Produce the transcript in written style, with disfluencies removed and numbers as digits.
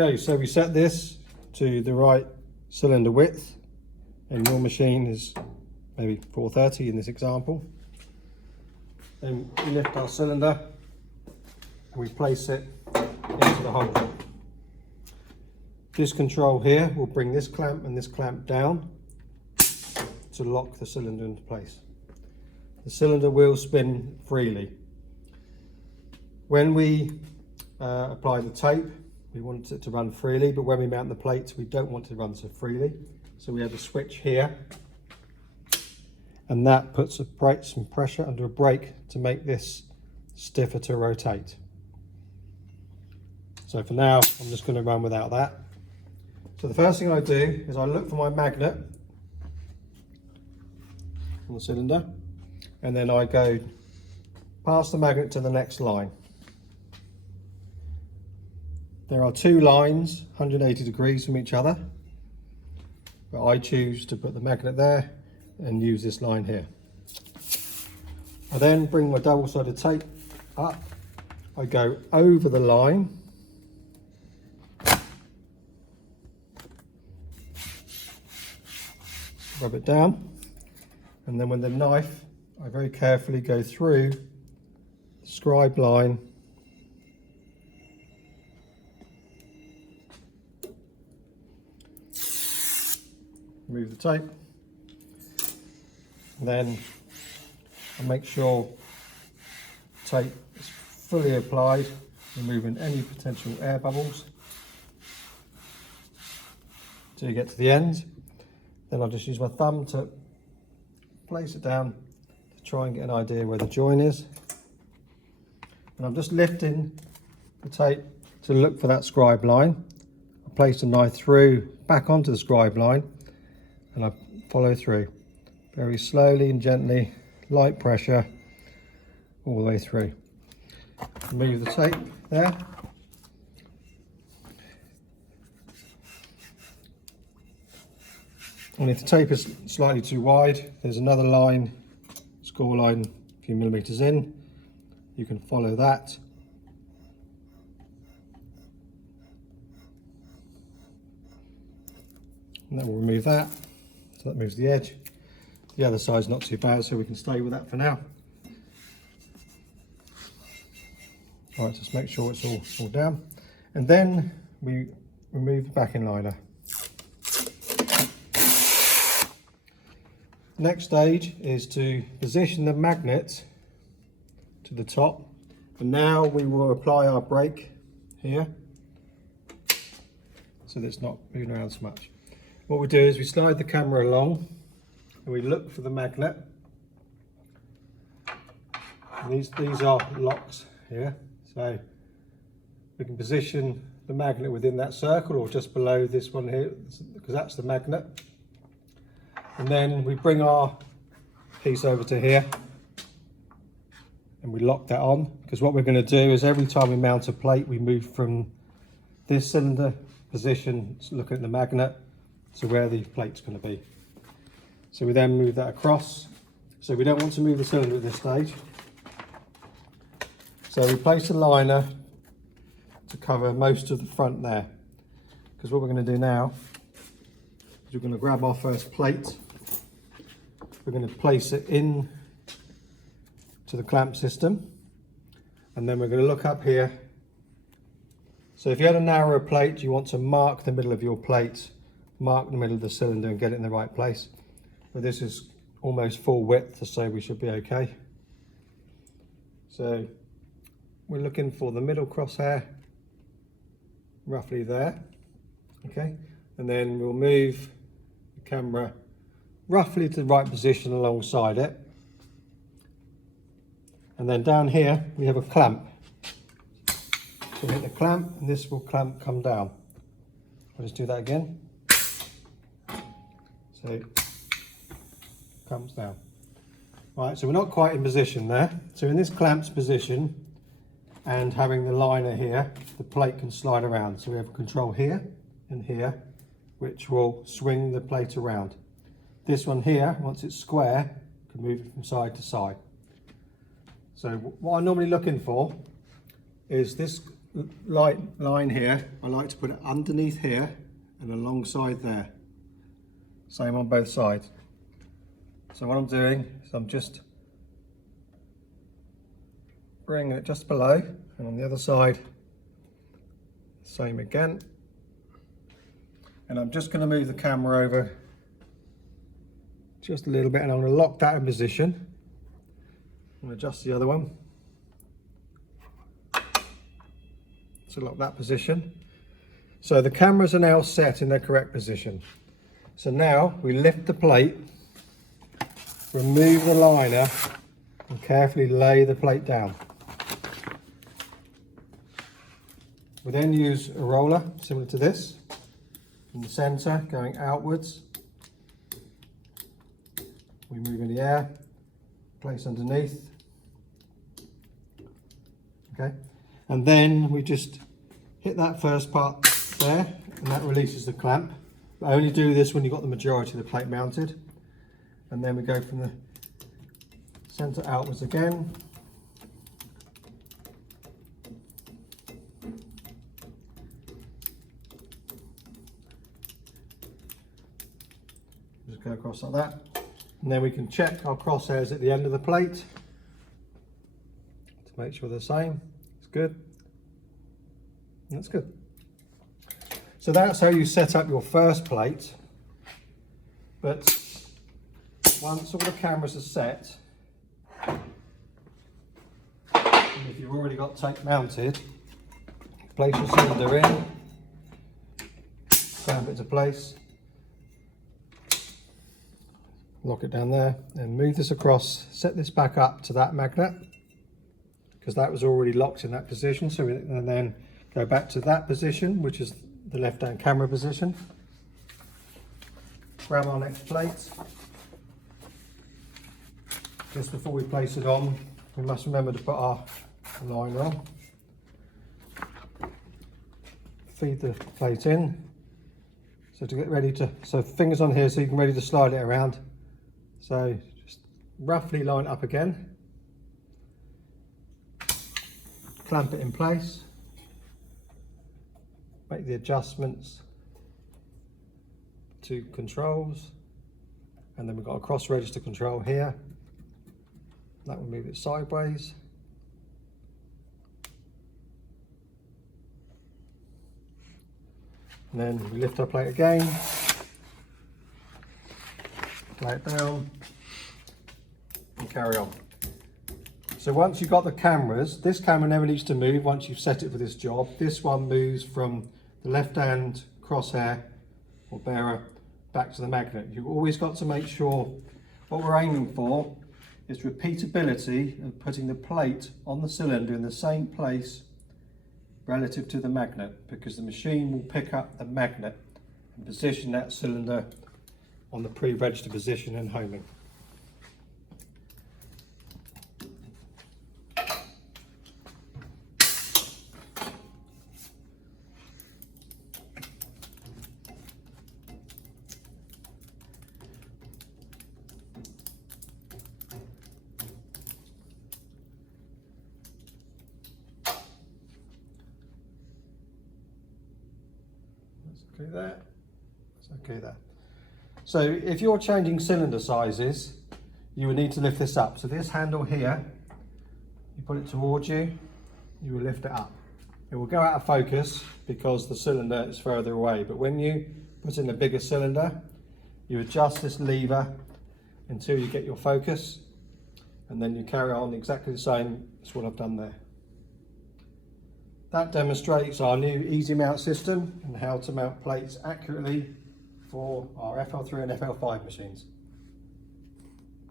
Okay, so we set this to the right cylinder width, and your machine is maybe 430 in this example. Then we lift our cylinder and we place it into the hole. This control here will bring this clamp and this clamp down to lock the cylinder into place. The cylinder will spin freely. When we apply the tape, we want it to run freely, but when we mount the plates, we don't want it to run so freely. So we have a switch here, and that puts some pressure under a brake to make this stiffer to rotate. So for now, I'm just going to run without that. So the first thing I do is I look for my magnet on the cylinder, and then I go past the magnet to the next line. There are two lines 180 degrees from each other, but I choose to put the magnet there and use this line here. I then bring my double-sided tape up, I go over the line, rub it down, and then with the knife I very carefully go through the scribe line remove the tape, and then I make sure the tape is fully applied, removing any potential air bubbles till you get to the end. Then I'll just use my thumb to place it down to try and get an idea where the join is. And I'm just lifting the tape to look for that scribe line. I place the knife through, back onto the scribe line, and I follow through. Very slowly and gently, light pressure, all the way through. Remove the tape there. And if the tape is slightly too wide, there's another line, score line a few millimeters in. You can follow that. And then we'll remove that. So that moves the edge. The other side's not too bad, so we can stay with that for now. All right, just make sure it's all down. And then we remove the backing liner. Next stage is to position the magnet to the top, and now we will apply our brake here so that it's not moving around so much. What we do is we slide the camera along and we look for the magnet. And these are locks here, so we can position the magnet within that circle or just below this one here, because that's the magnet. And then we bring our piece over to here and we lock that on, because what we're going to do is every time we mount a plate, we move from this cylinder position, looking at the magnet, to where the plate's going to be. So we then move that across. So we don't want to move the cylinder at this stage. So we place a liner to cover most of the front there, because what we're going to do now is we're going to grab our first plate. We're going to place it in to the clamp system, and then we're going to look up here. So if you had a narrower plate, you want to mark the middle of your plate, mark the middle of the cylinder and get it in the right place. But this is almost full width, so we should be okay. So we're looking for the middle crosshair, roughly there, okay? And then we'll move the camera roughly to the right position alongside it. And then down here we have a clamp. So we hit the clamp and this will come down. I'll just do that again. So it comes down. Right, so we're not quite in position there. So in this clamp's position and having the liner here, the plate can slide around. So we have a control here and here, which will swing the plate around. This one here, once it's square, can move it from side to side. So what I'm normally looking for is this line here, I like to put it underneath here and alongside there. Same on both sides. So what I'm doing is I'm just bringing it just below, and on the other side, same again. And I'm just going to move the camera over just a little bit, and I'm going to lock that in position and adjust the other one. So lock that position. So the cameras are now set in their correct position. So now we lift the plate, remove the liner, and carefully lay the plate down. We then use a roller similar to this, from the center going outwards. We move in the air, place underneath. Okay, and then we just hit that first part there, and that releases the clamp. I only do this when you've got the majority of the plate mounted. And then we go from the center outwards again. Just go across like that. And then we can check our crosshairs at the end of the plate to make sure they're the same. It's good. That's good. So that's how you set up your first plate. But once all the cameras are set, and if you've already got tape mounted, place your cylinder in, clamp it to place, lock it down there, and move this across, set this back up to that magnet, because that was already locked in that position. So and then go back to that position, which is the left-hand camera position. Grab our next plate. Just before we place it on, we must remember to put our liner on. Feed the plate in. So to get ready to, so fingers on here so you can ready to slide it around. So just roughly line it up again. Clamp it in place. Make the adjustments to controls, and then we've got a cross register control here. That will move it sideways. And then we lift our plate again, lay it down, and carry on. So once you've got the cameras, this camera never needs to move once you've set it for this job. This one moves from the left-hand crosshair or bearer back to the magnet. You've always got to make sure what we're aiming for is repeatability of putting the plate on the cylinder in the same place relative to the magnet, because the machine will pick up the magnet and position that cylinder on the pre-registered position and homing. Okay there, that's okay there. So if you're changing cylinder sizes, you would need to lift this up. So this handle here, you put it towards you, you will lift it up. It will go out of focus because the cylinder is further away, but when you put in a bigger cylinder, you adjust this lever until you get your focus, and then you carry on exactly the same as what I've done there. That demonstrates our new easy mount system and how to mount plates accurately for our FL3 and FL5 machines.